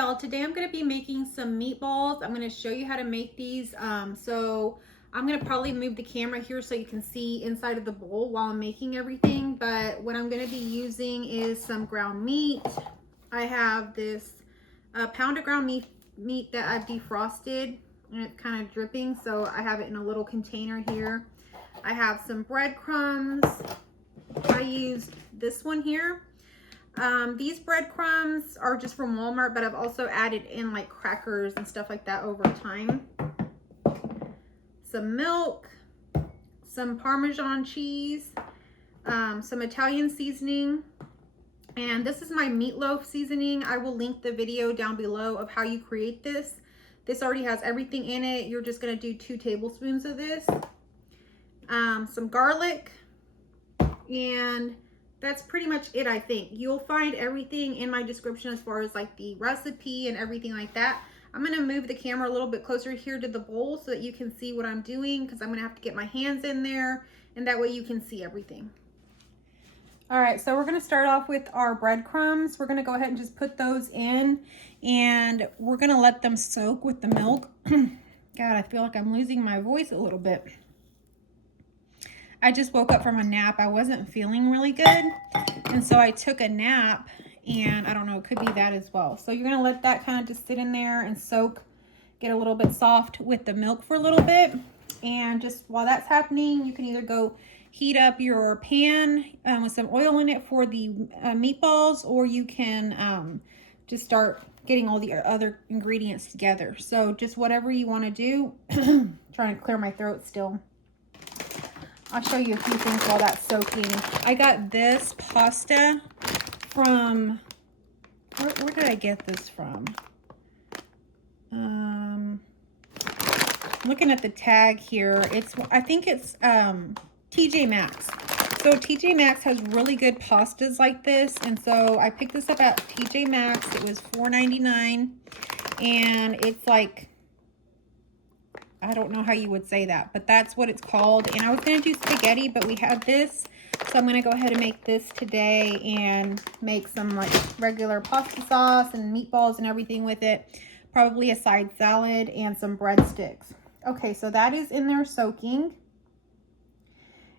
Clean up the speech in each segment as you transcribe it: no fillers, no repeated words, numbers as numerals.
y'all, today I'm going to be making some meatballs. I'm going to show you how to make these. So I'm going to probably move the camera here so you can see inside of the bowl while I'm making everything. But what I'm going to be using is some ground meat. I have this pound of ground meat that I've defrosted and it's kind of dripping. So I have it in a little container here. I have some breadcrumbs. I used this one here. These breadcrumbs are just from Walmart, but I've also added in like crackers and stuff like that over time. Some milk, some Parmesan cheese, some Italian seasoning, and this is my meatloaf seasoning. I will link the video down below of how you create this. This already has everything in it. You're just going to do 2 tablespoons of this. Some garlic, and that's pretty much it, I think. You'll find everything in my description as far as like the recipe and everything like that. I'm going to move the camera a little bit closer here to the bowl so that you can see what I'm doing, because I'm going to have to get my hands in there and that way you can see everything. All right, so we're going to start off with our breadcrumbs. We're going to go ahead and just put those in, and we're going to let them soak with the milk. God, I feel like I'm losing my voice a little bit. I just woke up from a nap. I wasn't feeling really good, and so I took a nap, and I don't know, it could be that as well. So you're going to let that kind of just sit in there and soak, get a little bit soft with the milk for a little bit. And just while that's happening, you can either go heat up your pan with some oil in it for the meatballs, or you can just start getting all the other ingredients together. So just whatever you want to do. Trying to clear my throat still. I'll show you a few things while that's soaking. I got this pasta from, where did I get this from? Looking at the tag here, I think it's TJ Maxx. So TJ Maxx has really good pastas like this, and so I picked this up at TJ Maxx. It was $4.99, and it's like, I don't know how you would say that, but that's what it's called. And I was going to do spaghetti, but we had this. So I'm going to go ahead and make this today and make some like regular pasta sauce and meatballs and everything with it. Probably a side salad and some breadsticks. Okay, so that is in there soaking.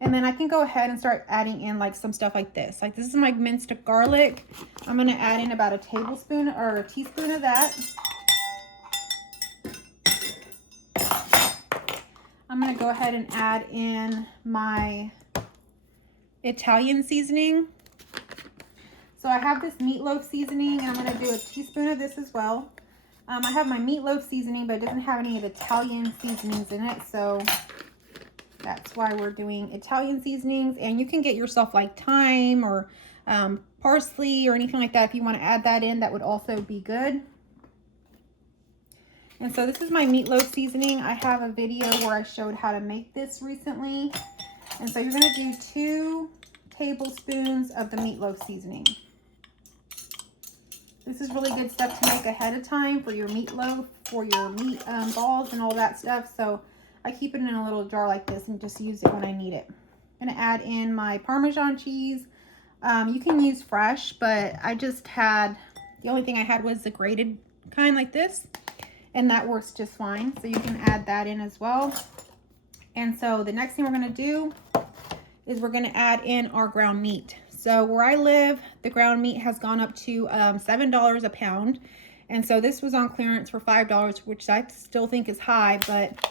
And then I can go ahead and start adding in like some stuff like this. Like this is my minced garlic. I'm going to add in about a tablespoon or a teaspoon of that. I'm going to go ahead and add in my Italian seasoning. So I have this meatloaf seasoning, and I'm going to do a teaspoon of this as well. I have my meatloaf seasoning, but it doesn't have any of the Italian seasonings in it. So that's why we're doing Italian seasonings. And you can get yourself like thyme or parsley or anything like that. If you want to add that in, that would also be good. And so this is my meatloaf seasoning. I have a video where I showed how to make this recently. And so you're going to do 2 tablespoons of the meatloaf seasoning. This is really good stuff to make ahead of time for your meatloaf, for your meat balls and all that stuff. So I keep it in a little jar like this and just use it when I need it. I'm going to add in my Parmesan cheese. You can use fresh, but I just had, the only thing I had was the grated kind like this. And that works just fine. So you can add that in as well. And so the next thing we're going to do is we're going to add in our ground meat. So where I live, the ground meat has gone up to $7 a pound. And so this was on clearance for $5, which I still think is high, but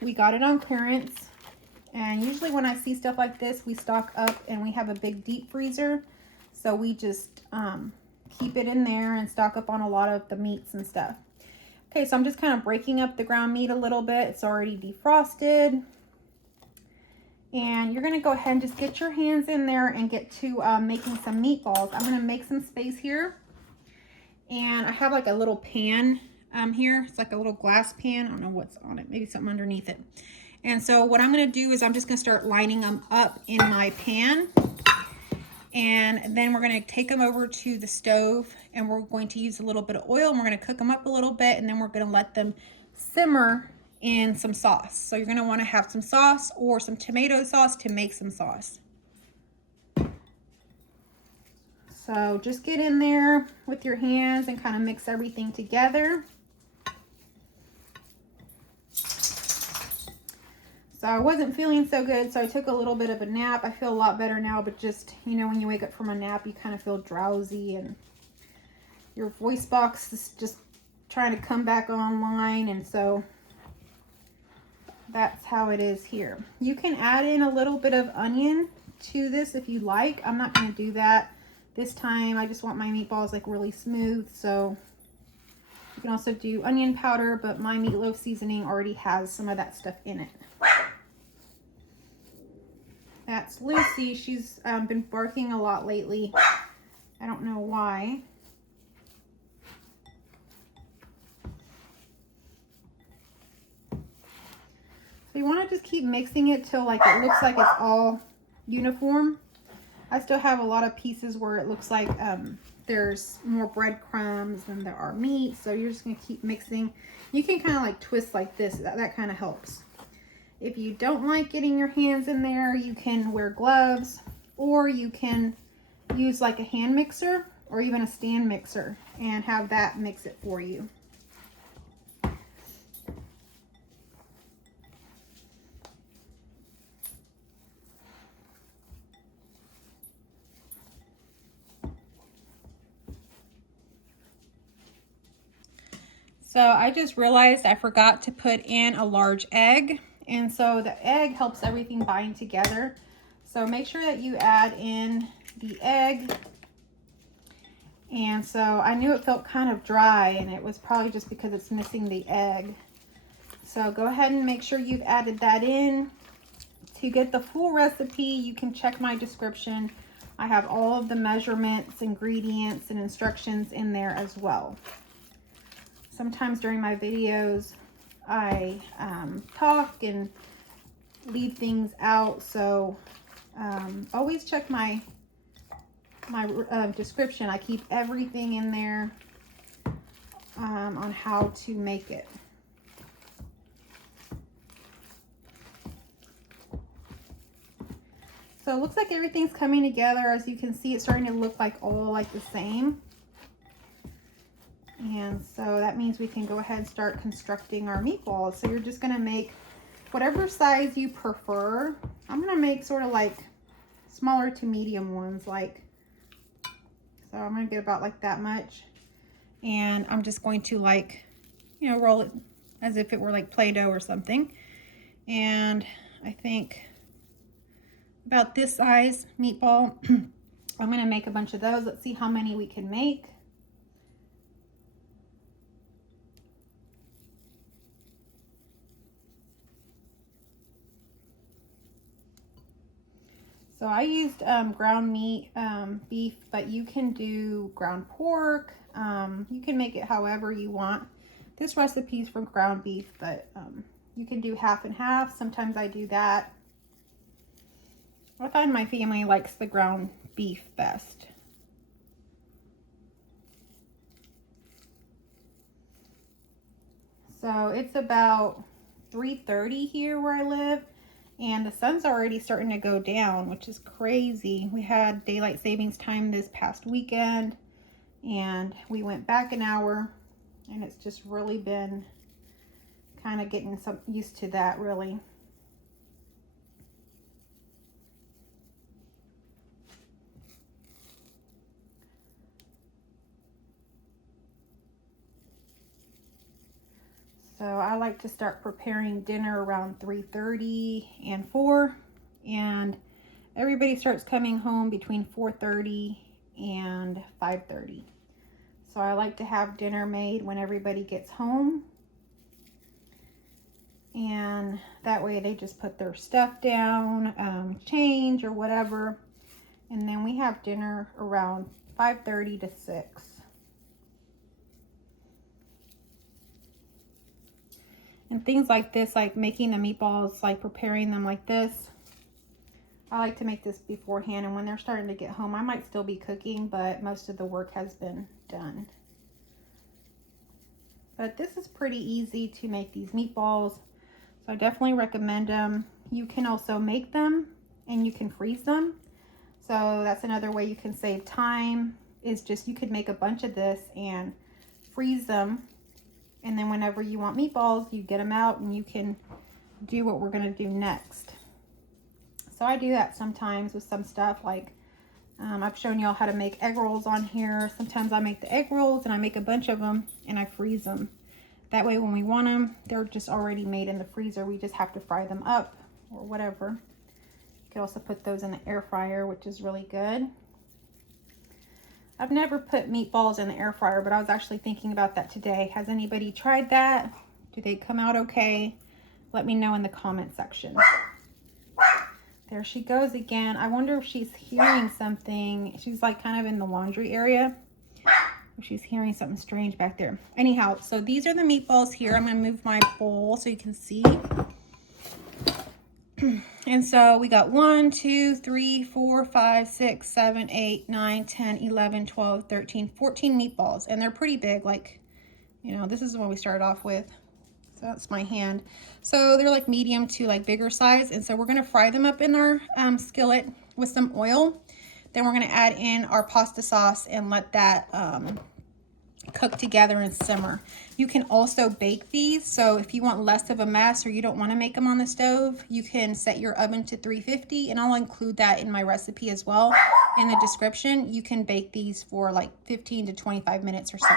we got it on clearance. And usually when I see stuff like this, we stock up and we have a big deep freezer. So we just keep it in there and stock up on a lot of the meats and stuff. Okay, so I'm just kind of breaking up the ground meat a little bit. It's already defrosted. And you're going to go ahead and just get your hands in there and get to making some meatballs. I'm going to make some space here. And I have like a little pan here. It's like a little glass pan. I don't know what's on it. Maybe something underneath it. And so what I'm going to do is I'm just going to start lining them up in my pan. And then we're going to take them over to the stove, and we're going to use a little bit of oil, and we're going to cook them up a little bit, and then we're going to let them simmer in some sauce. So you're going to want to have some sauce or some tomato sauce to make some sauce. So So just get in there with your hands and kind of mix everything together. So I wasn't feeling so good, so I took a little bit of a nap. I feel a lot better now, but just, you know, when you wake up from a nap, you kind of feel drowsy and your voice box is just trying to come back online, and so that's how it is here. You can add in a little bit of onion to this if you like. I'm not going to do that this time. I just want my meatballs like really smooth, so you can also do onion powder, but my meatloaf seasoning already has some of that stuff in it. That's Lucy. She's been barking a lot lately. I don't know why. So you want to just keep mixing it till like it looks like it's all uniform. I still have a lot of pieces where it looks like there's more breadcrumbs than there are meat. So you're just going to keep mixing. You can kind of like twist like this. That kind of helps. If you don't like getting your hands in there, you can wear gloves, or you can use like a hand mixer or even a stand mixer and have that mix it for you. So I just realized I forgot to put in a large egg. And so the egg helps everything bind together. So make sure that you add in the egg. And so I knew it felt kind of dry, and it was probably just because it's missing the egg. So go ahead and make sure you've added that in. To get the full recipe, you can check my description. I have all of the measurements, ingredients, and instructions in there as well. Sometimes during my videos, I talk and leave things out, so always check my description. I keep everything in there on how to make it. So it looks like everything's coming together. As you can see, it's starting to look like all like the same. And so that means we can go ahead and start constructing our meatballs. So you're just going to make whatever size you prefer. I'm going to make sort of like smaller to medium ones, like, so I'm going to get about like that much. And I'm just going to, like, you know, roll it as if it were like Play-Doh or something. And I think about this size meatball, I'm going to make a bunch of those. Let's see how many we can make. So I used ground meat, beef, but you can do ground pork. You can make it however you want. This recipe is from ground beef, but you can do half and half. Sometimes I do that. I find my family likes the ground beef best. So it's about 3:30 here where I live. And the sun's already starting to go down, which is crazy. We had daylight savings time this past weekend, and we went back an hour, and it's just really been kind of getting used to that, really. So I like to start preparing dinner around 3:30 and 4, and everybody starts coming home between 4:30 and 5:30. So I like to have dinner made when everybody gets home, and that way they just put their stuff down, change or whatever, and then we have dinner around 5:30 to 6. And things like this, like making the meatballs, like preparing them like this, I like to make this beforehand, and when they're starting to get home, I might still be cooking, but most of the work has been done. But this is pretty easy to make these meatballs, so I definitely recommend them. You can also make them, and you can freeze them. So that's another way you can save time is just you could make a bunch of this and freeze them. And then whenever you want meatballs, you get them out and you can do what we're going to do next. So I do that sometimes with some stuff, like I've shown y'all how to make egg rolls on here. Sometimes I make the egg rolls and I make a bunch of them and I freeze them. That way when we want them, they're just already made in the freezer. We just have to fry them up or whatever. You could also put those in the air fryer, which is really good. I've never put meatballs in the air fryer, but I was actually thinking about that today. Has anybody tried that? Do they come out okay? Let me know in the comment section. There she goes again. I wonder if she's hearing something. She's like kind of in the laundry area. If she's hearing something strange back there. Anyhow, so these are the meatballs here. I'm going to move my bowl so you can see. And so we got 1, 2, 3, 4, 5, 6, 7, 8, 9, 10, 11, 12, 13, 14 meatballs. And they're pretty big. Like, you know, this is the one we started off with. So that's my hand. So they're like medium to like bigger size. And so we're going to fry them up in our skillet with some oil. Then we're going to add in our pasta sauce and let that cook together and simmer. You can also bake these. So if you want less of a mess or you don't want to make them on the stove, you can set your oven to 350, and I'll include that in my recipe as well in the description. You can bake these for like 15 to 25 minutes or so.